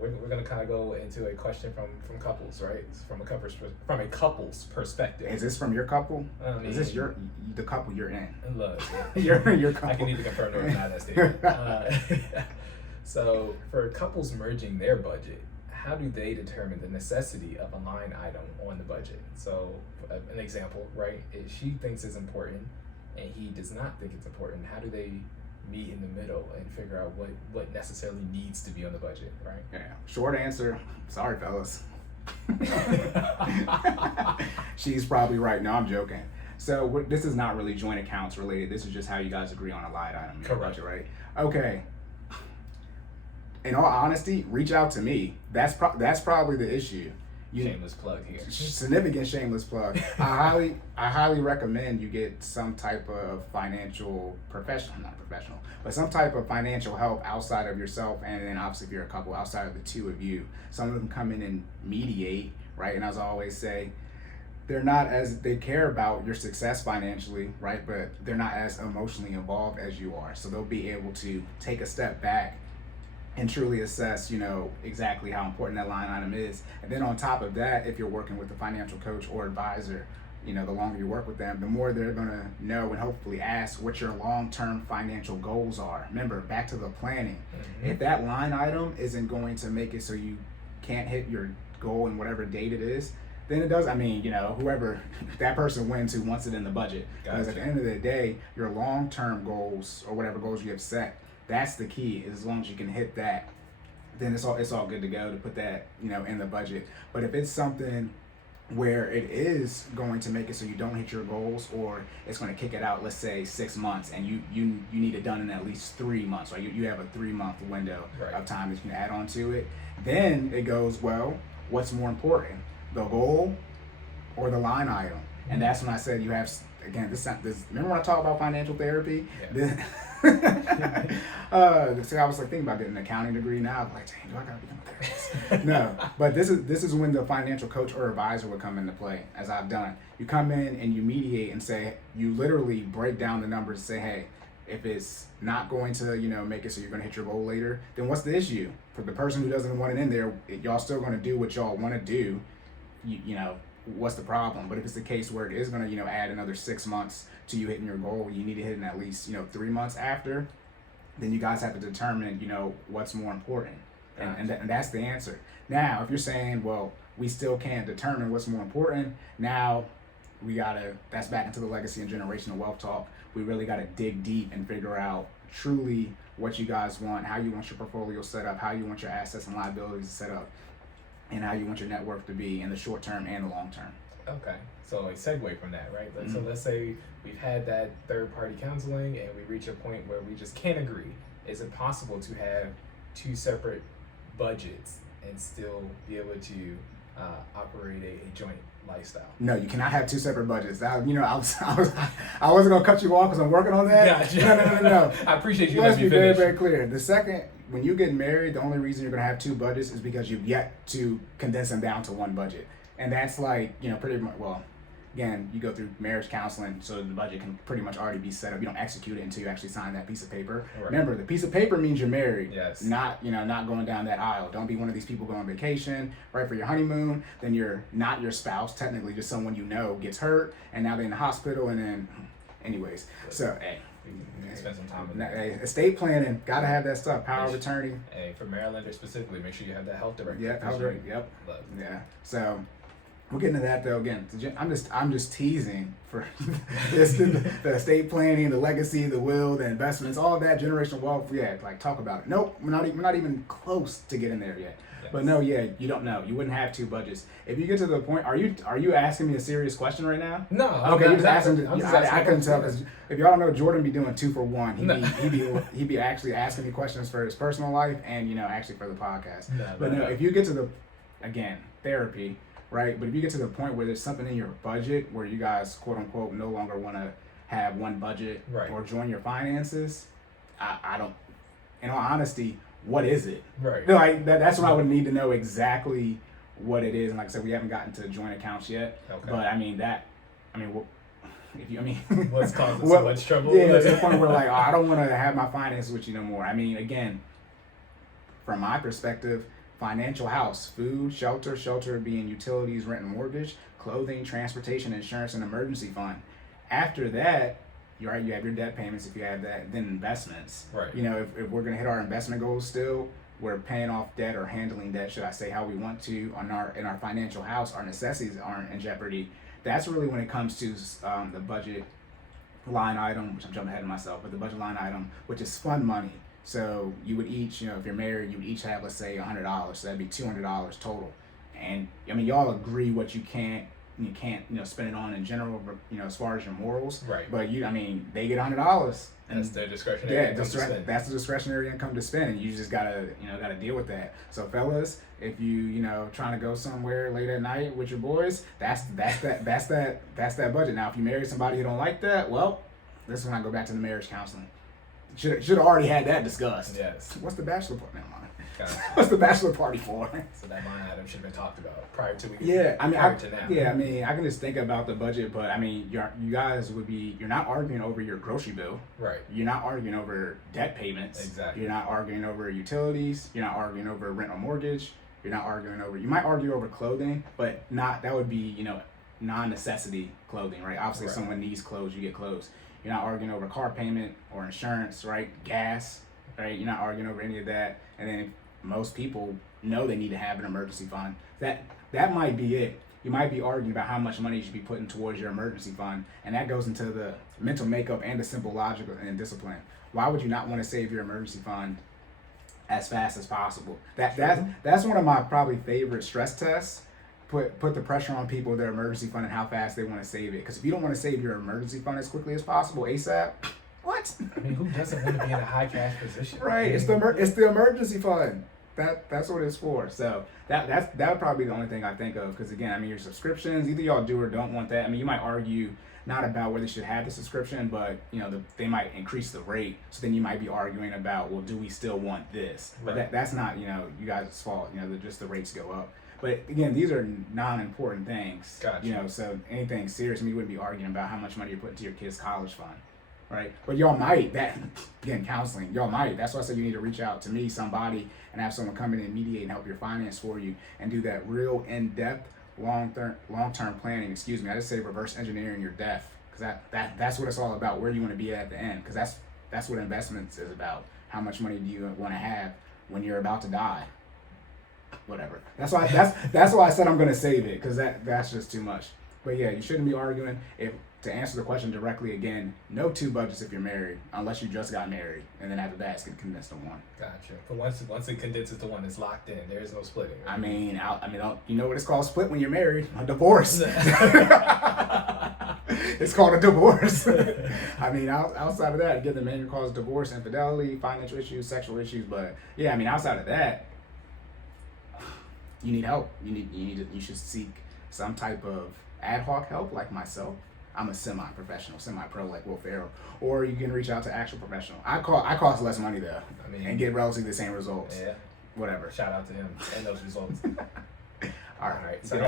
we're gonna kind of go into a question from couples, right? It's from a couple's perspective. Is this from your couple? Is this the couple you're in? Look, your couple. I can either confirm or deny that statement. So for couples merging their budget, how do they determine the necessity of a line item on the budget? So an example, right? If she thinks it's important and he does not think it's important, how do they meet in the middle and figure out what necessarily needs to be on the budget, right? Yeah. Short answer, sorry fellas. She's probably right. No, I'm joking. So this is not really joint accounts related. This is just how you guys agree on a line item in your budget, right? Okay. In all honesty, reach out to me. That's probably the issue. Shameless plug here. Significant shameless plug. I highly recommend you get some type of some type of financial help outside of yourself, and then obviously if you're a couple, outside of the two of you. Some of them come in and mediate, right? And as I always say, they care about your success financially, right? But they're not as emotionally involved as you are. So they'll be able to take a step back and truly assess, exactly how important that line item is. And then on top of that, if you're working with a financial coach or advisor, the longer you work with them, the more they're gonna know and hopefully ask what your long-term financial goals are. Remember, back to the planning. Mm-hmm. If that line item isn't going to make it so you can't hit your goal in whatever date it is, then it does, whoever that person wins who wants it in the budget. Because at the end of the day, your long-term goals or whatever goals you have set, that's the key. As long as you can hit that, then it's all good to go to put that, in the budget. But if it's something where it is going to make it so you don't hit your goals, or it's going to kick it out, let's say 6 months, and you need it done in at least 3 months, right? You have a 3-month window of time that you can add on to it. Then it goes, well, what's more important, the goal or the line item? And that's when I said you have, again, this remember when I talk about financial therapy? Yeah. So I was thinking about getting an accounting degree. Now I'm like, dang, do I gotta become a therapist? No, but this is when the financial coach or advisor would come into play, as I've done. You come in and you mediate and say, you literally break down the numbers and say, hey, if it's not going to, make it so you're gonna hit your goal later, then what's the issue? For the person who doesn't want it in there, y'all still gonna do what y'all want to do. What's the problem? But if it's the case where it is going to, add another 6 months to you hitting your goal, you need to hit it in at least, 3 months after, then you guys have to determine, what's more important. And that's the answer. Now, if you're saying, well, we still can't determine what's more important, now that's back into the legacy and generational wealth talk. We really got to dig deep and figure out truly what you guys want, how you want your portfolio set up, how you want your assets and liabilities set up, and how you want your net worth to be in the short term and the long term. Okay, so a segue from that, right? So let's say we've had that third party counseling and we reach a point where we just can't agree. Is it possible to have 2 separate budgets and still be able to operate a joint lifestyle? No, you cannot have 2 separate budgets. I wasn't gonna cut you off because I'm working on that. Gotcha. No. I appreciate you. Let's be very, very clear. The second, when you get married, the only reason you're gonna have 2 budgets is because you've yet to condense them down to 1 budget, and that's pretty much. Well, again, you go through marriage counseling, so the budget can pretty much already be set up. You don't execute it until you actually sign that piece of paper. Right. Remember, the piece of paper means you're married. Yes. Not going down that aisle. Don't be one of these people going on vacation right for your honeymoon. Then you're not your spouse, technically just someone gets hurt, and now they're in the hospital, and then, anyways. So hey. Spend some time with that. Hey, estate planning, gotta have that stuff. Power of attorney. Hey, for Marylanders specifically, make sure you have that health director. Yeah, health director. Yep. Yeah. So we'll get into that though. Again, I'm just teasing for this, the estate planning, the legacy, the will, the investments, all that generational wealth. Yeah, talk about it. Nope, we're not even close to getting there yet. Yes. But no, yeah, you don't know. You wouldn't have 2 budgets. If you get to the point, are you asking me a serious question right now? No. Okay, you're just asking. I couldn't tell, because if y'all don't know, Jordan be doing 2 for 1. He'd be actually asking me questions for his personal life and actually for the podcast. No, if you get to therapy, right? But if you get to the point where there's something in your budget where you guys quote unquote no longer want to have 1 budget, right, or join your finances, I don't. In all honesty, what is it? Right. That's what I would need to know exactly what it is. And like I said, we haven't gotten to joint accounts yet. Okay. But what's causing so much trouble? Yeah, to the point where I don't want to have my finances with you no more. Again, from my perspective, financial house, food, shelter being utilities, rent and mortgage, clothing, transportation, insurance, and emergency fund. After that, you have your debt payments if you have that, then investments. Right. You know, if we're gonna hit our investment goals still, we're paying off debt or handling debt, should I say, how we want to in our financial house, our necessities aren't in jeopardy. That's really when it comes to the budget line item, which I'm jumping ahead of myself, but the budget line item, which is fund money. So you would each, if you're married, you would each have, let's say, $100. So that'd be $200 total. And I mean, y'all agree what you can't, spend it on in general, as far as your morals. Right. But they get $100. That's their discretionary income to spend. That's the discretionary income to spend. And you just gotta deal with that. So fellas, if you trying to go somewhere late at night with your boys, that's that budget. Now, if you marry somebody who don't like that, well, this is when I go back to the marriage counseling. Should have already had that discussed. Yes. What's the bachelor party? Never mind. Gotcha. What's the bachelor party for? So that line item should have been talked about prior to now. Yeah, I mean, I can just think about the budget, but I mean, you guys you're not arguing over your grocery bill. Right. You're not arguing over debt payments. Exactly. You're not arguing over utilities. You're not arguing over rent or mortgage. You're not arguing over. You might argue over clothing, but that would be non-necessity clothing, right? Obviously, if someone needs clothes, you get clothes. You're not arguing over car payment or insurance, right? Gas, right? You're not arguing over any of that. And then most people know they need to have an emergency fund. That might be it. You might be arguing about how much money you should be putting towards your emergency fund, and that goes into the mental makeup and the simple logic and discipline. Why would you not want to save your emergency fund as fast as possible? That's one of my probably favorite stress tests. Put the pressure on people, their emergency fund, and how fast they want to save it. Because if you don't want to save your emergency fund as quickly as possible, ASAP, what? I mean, who doesn't want to be in a high cash position? Right. It's the emergency fund. That's what it's for. So that would probably be the only thing I think of. Because again, I mean, your subscriptions, either y'all do or don't want that. I mean, you might argue not about whether they should have the subscription, but they might increase the rate. So then you might be arguing about, well, do we still want this? But that's not you guys' fault. Just the rates go up. But again, these are non-important things. Gotcha. So anything serious, you wouldn't be arguing about how much money you're putting into your kid's college fund, right? But y'all might, counseling, y'all might. That's why I said you need to reach out to me, somebody, and have someone come in and mediate and help your finance for you and do that real in-depth, long-term planning. Excuse me, I just say reverse engineering your debt, because that's what it's all about. Where do you want to be at the end? Because that's what investments is about. How much money do you want to have when you're about to die? Whatever. That's why I said I'm gonna save it, because that's just too much. But yeah, you shouldn't be arguing. To answer the question directly again, no two budgets if you're married, unless you just got married, and then after that it's condensed to one. Gotcha. But once it condenses to one, it's locked in. There is no splitting. Right? I mean, you know what it's called? Split when you're married. A divorce. It's called a divorce. I mean, outside of that, again, the main cause divorce, infidelity, financial issues, sexual issues. But yeah, I mean, outside of that, you need help. You should seek some type of ad hoc help, like myself. I'm a semi-professional, semi-pro, like Will Ferrell. Or you can reach out to actual professional. I cost less money though, and get relatively the same results. Yeah. Whatever. Shout out to him and those results. All right. So